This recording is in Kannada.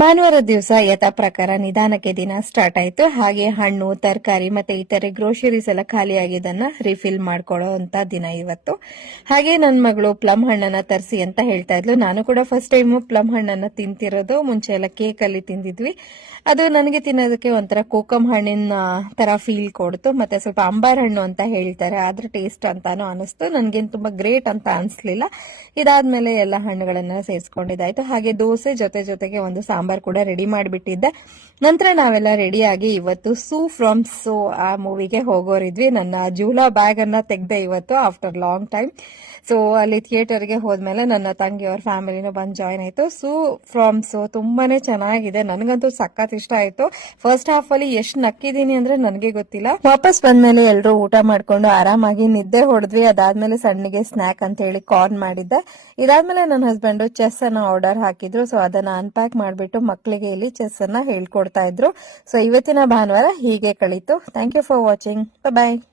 ಭಾನುವಾರ ದಿವಸ ಯಥಾ ಪ್ರಕಾರ ನಿಧಾನಕ್ಕೆ ದಿನ ಸ್ಟಾರ್ಟ್ ಆಯ್ತು. ಹಾಗೆ ಹಣ್ಣು ತರಕಾರಿ ಮತ್ತೆ ಇತರೆ ಗ್ರೋಸರೀಸ್ ಎಲ್ಲ ಖಾಲಿ ಆಗಿದ್ದನ್ನ ರಿಫಿಲ್ ಮಾಡ್ಕೊಳ್ಳೋ ಅಂತ ದಿನ ಇವತ್ತು. ಹಾಗೆ ನನ್ನ ಮಗಳು ಪ್ಲಮ್ ಹಣ್ಣನ್ನ ತರಿಸಿ ಅಂತ ಹೇಳ್ತಾ ಇದ್ಲು. ನಾನು ಕೂಡ ಫಸ್ಟ್ ಟೈಮ್ ಪ್ಲಮ್ ಹಣ್ಣನ್ನ ತಿಂತಿರೋದು. ಮುಂಚೆ ಎಲ್ಲ ಕೇಕ್ ಅಲ್ಲಿ ತಿಂದಿದ್ವಿ. ಅದು ನನಗೆ ತಿನ್ನೋದಕ್ಕೆ ಒಂಥರ ಕೋಕಮ್ ಹಣ್ಣಿನ ತರ ಫೀಲ್ ಕೊಡ್ತು. ಮತ್ತೆ ಸ್ವಲ್ಪ ಅಂಬಾರ್ ಹಣ್ಣು ಅಂತ ಹೇಳ್ತಾರೆ, ಆದ್ರೆ ಟೇಸ್ಟ್ ಅಂತಾನು ಅನಿಸ್ತು. ನನ್ಗೇನ್ ತುಂಬಾ ಗ್ರೇಟ್ ಅಂತ ಅನ್ಸ್ಲಿಲ್ಲ. ಇದಾದ್ಮೇಲೆ ಎಲ್ಲ ಹಣ್ಣುಗಳನ್ನ ಸೇರಿಸ್ಕೊಂಡಿದ್ದಾಯ್ತು. ಹಾಗೆ ದೋಸೆ ಜೊತೆಗೆ ಒಂದು ಸಾಂಬಾರ್ ಕೂಡ ರೆಡಿ ಮಾಡಿಬಿಟ್ಟಿದ್ದೆ. ನಂತರ ನಾವೆಲ್ಲ ರೆಡಿಯಾಗಿ ಇವತ್ತು ಸೂ ಫ್ರಮ್ ಸೋ ಆ ಮೂವಿಗೆ ಹೋಗೋರಿದ್ವಿ. ನನ್ನ ಜೂಲಾ ಬ್ಯಾಗ್ ಅನ್ನ ತೆಗ್ದೆ ಇವತ್ತು ಆಫ್ಟರ್ ಲಾಂಗ್ ಟೈಮ್. ಸೊ ಅಲ್ಲಿ ಥಿಯೇಟರ್ಗೆ ಹೋದ್ಮೇಲೆ ನನ್ನ ತಂಗಿಯವ್ರ ಫ್ಯಾಮಿಲಿನೂ ಬಂದು ಜಾಯ್ನ್ ಆಯ್ತು. ಸೂ ಫ್ರಮ್ ಸೋ ತುಂಬಾನೇ ಚೆನ್ನಾಗಿದೆ, ನನಗಂತೂ ಸಖತ್ ಇಷ್ಟ ಆಯ್ತು. ಫಸ್ಟ್ ಹಾಫ್ ಅಲ್ಲಿ ಎಷ್ಟು ನಕ್ಕಿದೀನಿ ಅಂದ್ರೆ ನನಗೆ ಗೊತ್ತಿಲ್ಲ. ವಾಪಸ್ ಬಂದ್ಮೇಲೆ ಎಲ್ಲರೂ ಊಟ ಮಾಡ್ಕೊಂಡು ಆರಾಮಾಗಿ ನಿದ್ದೆ ಹೊಡೆದ್ವಿ. ಅದಾದ್ಮೇಲೆ ಸಣ್ಣಗೆ ಸ್ನಾಕ್ ಅಂತ ಹೇಳಿ ಕಾರ್ನ್ ಮಾಡಿದ್ದೆ. ಇದಾದ್ಮೇಲೆ ನನ್ನ ಹಸ್ಬೆಂಡ್ ಚೆಸ್ ಅನ್ನ ಆರ್ಡರ್ ಹಾಕಿದ್ರು. ಸೊ ಅದನ್ನ ಅನ್ಪ್ಯಾಕ್ ಮಾಡ್ಬಿಟ್ಟು ಮಕ್ಕಳಿಗೆ ಇಲ್ಲಿ ಚೆಸ್ ಅನ್ನ ಹೇಳ್ಕೊಡ್ತಾ ಇದ್ರು. ಸೊ ಇವತ್ತಿನ ಭಾನುವಾರ ಹೀಗೆ ಕಳೀತು. Thank you for watching. Bye.